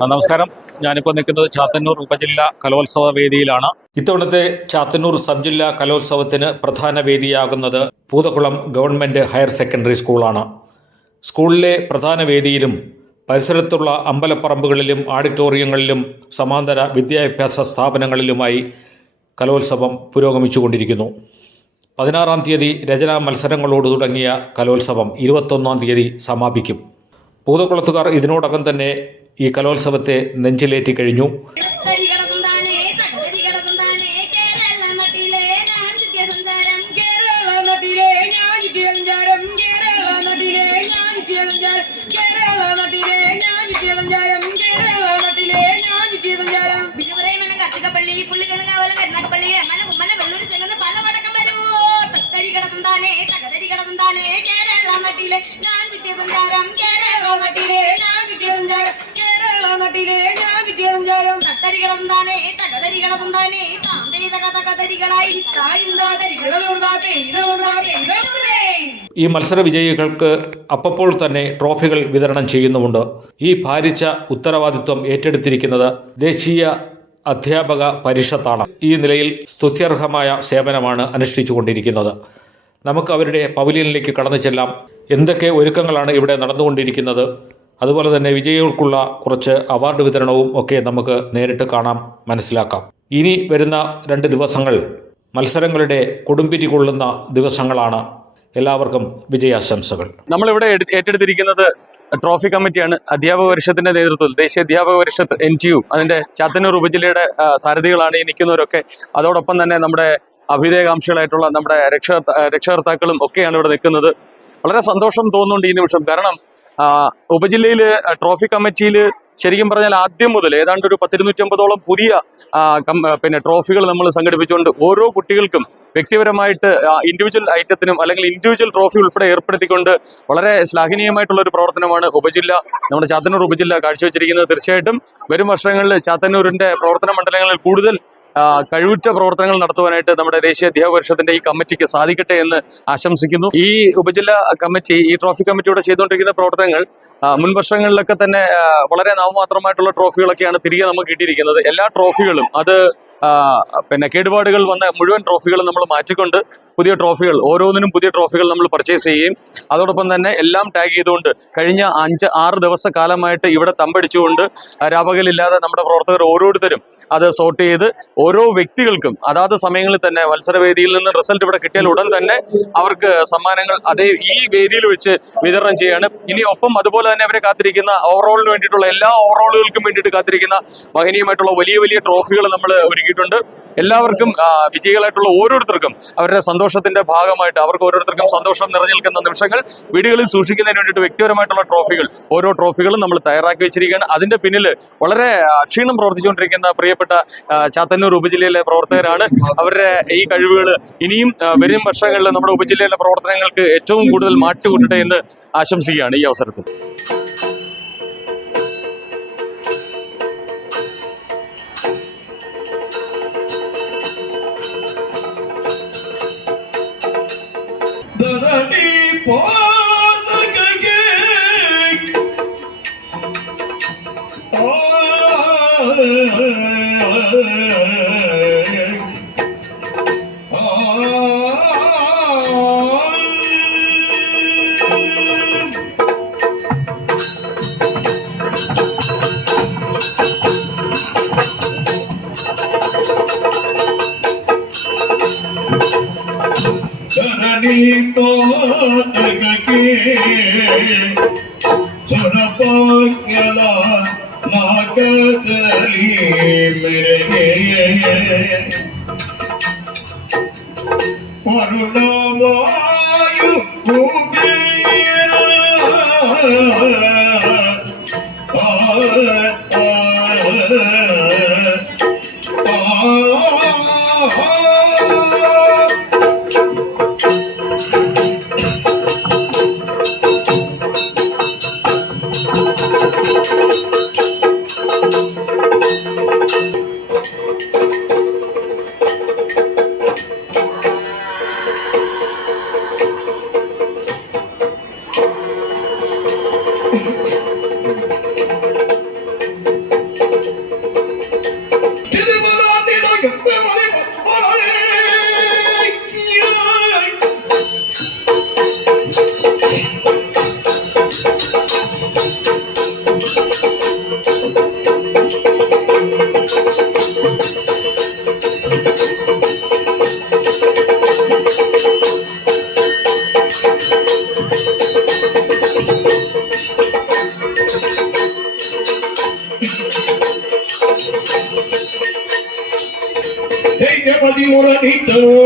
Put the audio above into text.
നമസ്കാരം. ഞാനിപ്പോൾ നിൽക്കുന്നത് ചാത്തന്നൂർ ഉപജില്ലാ കലോത്സവ വേദിയിലാണ്. ഇത്തവണത്തെ ചാത്തന്നൂർ സബ് ജില്ലാ കലോത്സവത്തിന് പ്രധാന വേദിയാകുന്നത് പൂതക്കുളം ഗവൺമെൻറ് ഹയർ സെക്കൻഡറി സ്കൂളാണ്. സ്കൂളിലെ പ്രധാന വേദിയിലും പരിസരത്തുള്ള അമ്പലപ്പറമ്പുകളിലും ഓഡിറ്റോറിയങ്ങളിലും സമാന്തര വിദ്യാഭ്യാസ സ്ഥാപനങ്ങളിലുമായി കലോത്സവം പുരോഗമിച്ചുകൊണ്ടിരിക്കുന്നു. 16-ാം തീയതി രചനാ മത്സരങ്ങളോട് തുടങ്ങിയ കലോത്സവം 21-ാം തീയതി സമാപിക്കും. പൂതക്കുളത്തുകാർ ഇതിനോടകം തന്നെ ഈ കലോത്സവത്തെ നെഞ്ചിലേറ്റി കഴിഞ്ഞു. ഈ മത്സര വിജയികൾക്ക് അപ്പോൾ തന്നെ ട്രോഫികൾ വിതരണം ചെയ്യുന്നുമുണ്ട്. ഈ ഭാരിച്ച ഉത്തരവാദിത്വം ഏറ്റെടുത്തിരിക്കുന്നത് ദേശീയ അധ്യാപക പരിഷത്താണ്. ഈ നിലയിൽ സ്തുത്യർഹമായ സേവനമാണ് അനുഷ്ഠിച്ചുകൊണ്ടിരിക്കുന്നത്. നമുക്ക് അവരുടെ പവലിയനിലേക്ക് കടന്നു ചെല്ലാം. എന്തൊക്കെ ഒരുക്കങ്ങളാണ് ഇവിടെ നടന്നുകൊണ്ടിരിക്കുന്നത്, അതുപോലെ തന്നെ വിജയികൾക്കുള്ള കുറച്ച് അവാർഡ് വിതരണവും ഒക്കെ നമുക്ക് നേരിട്ട് കാണാം, മനസ്സിലാക്കാം. ഇനി വരുന്ന 2 ദിവസങ്ങൾ മത്സരങ്ങളുടെ കൊടുമ്പിരി കൊള്ളുന്ന ദിവസങ്ങളാണ്. എല്ലാവർക്കും വിജയാശംസകൾ. നമ്മളിവിടെ ഏറ്റെടുത്തിരിക്കുന്നത് ട്രോഫി കമ്മിറ്റിയാണ്. അധ്യാപക പരിഷത്തിന്റെ നേതൃത്വത്തിൽ ദേശീയ അധ്യാപക പരിഷത്ത് NTU അതിന്റെ ചാത്തന്നൂർ ഉപജില്ലയുടെ സാരഥികളാണ് ഈ നിൽക്കുന്നവരൊക്കെ. അതോടൊപ്പം തന്നെ നമ്മുടെ അഭ്യുദയകാംക്ഷികളായിട്ടുള്ള നമ്മുടെ രക്ഷകർത്താക്കളും ഒക്കെയാണ് ഇവിടെ നിൽക്കുന്നത്. വളരെ സന്തോഷം തോന്നുന്നുണ്ട് ഈ നിമിഷം. കാരണം ഉപജില്ലയിൽ ട്രോഫി കമ്മിറ്റിയിൽ ശരിക്കും പറഞ്ഞാൽ ആദ്യം മുതൽ ഏതാണ്ട് ഒരു 250ഓളം പുതിയ ട്രോഫികൾ നമ്മൾ സംഘടിപ്പിച്ചുകൊണ്ട് ഓരോ കുട്ടികൾക്കും വ്യക്തിപരമായിട്ട് ഇൻഡിവിജ്വൽ ഐറ്റത്തിനും അല്ലെങ്കിൽ ഇൻഡിവിജ്വൽ ട്രോഫി ഉൾപ്പെടെ ഏർപ്പെടുത്തിക്കൊണ്ട് വളരെ ശ്ലാഘനീയമായിട്ടുള്ള ഒരു പ്രവർത്തനമാണ് നമ്മുടെ ചാത്തന്നൂർ ഉപജില്ല കാഴ്ചവെച്ചിരിക്കുന്നത്. തീർച്ചയായിട്ടും വരും വർഷങ്ങളിൽ ചാത്തന്നൂരിന്റെ പ്രവർത്തന മണ്ഡലങ്ങളിൽ കൂടുതൽ കഴിവുറ്റ പ്രവർത്തനങ്ങൾ നടത്തുവാനായിട്ട് നമ്മുടെ ദേശീയ അധ്യാപക പരിഷത്തിന്റെ ഈ കമ്മിറ്റിക്ക് സാധിക്കട്ടെ എന്ന് ആശംസിക്കുന്നു. ഈ ഉപജില്ല കമ്മിറ്റി, ഈ ട്രോഫി കമ്മിറ്റിയുടെ ചെയ്തുകൊണ്ടിരിക്കുന്ന പ്രവർത്തനങ്ങൾ മുൻ വർഷങ്ങളിലൊക്കെ തന്നെ വളരെ നാമമാത്രമായിട്ടുള്ള ട്രോഫികളൊക്കെയാണ് തിരികെ നമുക്ക് കിട്ടിയിരിക്കുന്നത്. എല്ലാ ട്രോഫികളും അത് കേടുപാടുകൾ വന്ന മുഴുവൻ ട്രോഫികളും നമ്മൾ മാറ്റിക്കൊണ്ട് പുതിയ ട്രോഫികൾ, ഓരോന്നിനും പുതിയ ട്രോഫികൾ നമ്മൾ പർച്ചേസ് ചെയ്യുകയും അതോടൊപ്പം തന്നെ എല്ലാം ടാഗ് ചെയ്തുകൊണ്ട് കഴിഞ്ഞ 5-6 ദിവസക്കാലമായിട്ട് ഇവിടെ തമ്പടിച്ചുകൊണ്ട് രാപകലില്ലാതെ നമ്മുടെ പ്രവർത്തകർ ഓരോരുത്തരും അത് സോർട്ട് ചെയ്ത് ഓരോ വ്യക്തികൾക്കും അതാത് സമയങ്ങളിൽ തന്നെ മത്സരവേദിയിൽ നിന്ന് റിസൾട്ട് ഇവിടെ കിട്ടിയാൽ ഉടൻ തന്നെ അവർക്ക് സമ്മാനങ്ങൾ അതേ ഈ വേദിയിൽ വെച്ച് വിതരണം ചെയ്യാണ്. ഇനി ഒപ്പം അതുപോലെ തന്നെ അവരെ കാത്തിരിക്കുന്ന ഓവറോളിന് വേണ്ടിയിട്ടുള്ള എല്ലാ ഓവറോളുകൾക്കും വേണ്ടിയിട്ട് കാത്തിരിക്കുന്ന മഹനീയമായിട്ടുള്ള വലിയ വലിയ ട്രോഫികൾ നമ്മൾ ഒരുക്കിയിട്ടുണ്ട്. എല്ലാവർക്കും വിജയികളായിട്ടുള്ള ഓരോരുത്തർക്കും അവരുടെ സന്തോഷത്തിന്റെ ഭാഗമായിട്ട് അവർക്ക് ഓരോരുത്തർക്കും സന്തോഷം നിറഞ്ഞു നിൽക്കുന്ന നിമിഷങ്ങൾ വീടുകളിൽ സൂക്ഷിക്കുന്നതിന് വേണ്ടിയിട്ട് വ്യക്തിപരമായിട്ടുള്ള ട്രോഫികൾ, ഓരോ ട്രോഫികളും നമ്മൾ തയ്യാറാക്കി വെച്ചിരിക്കുകയാണ്. അതിന്റെ പിന്നിൽ വളരെ ക്ഷീണം പ്രവർത്തിച്ചുകൊണ്ടിരിക്കുന്ന പ്രിയപ്പെട്ട ചാത്തന്നൂർ ഉപജില്ലയിലെ പ്രവർത്തകരാണ്. അവരുടെ ഈ കഴിവുകൾ ഇനിയും വരും വർഷങ്ങളിൽ നമ്മുടെ ഉപജില്ലയിലെ പ്രവർത്തനങ്ങൾക്ക് ഏറ്റവും കൂടുതൽ മാറ്റുകൂട്ടട്ടെ എന്ന് ആശംസിക്കുകയാണ് ഈ അവസരത്തിൽ. പതിമുറ നീത്തനോ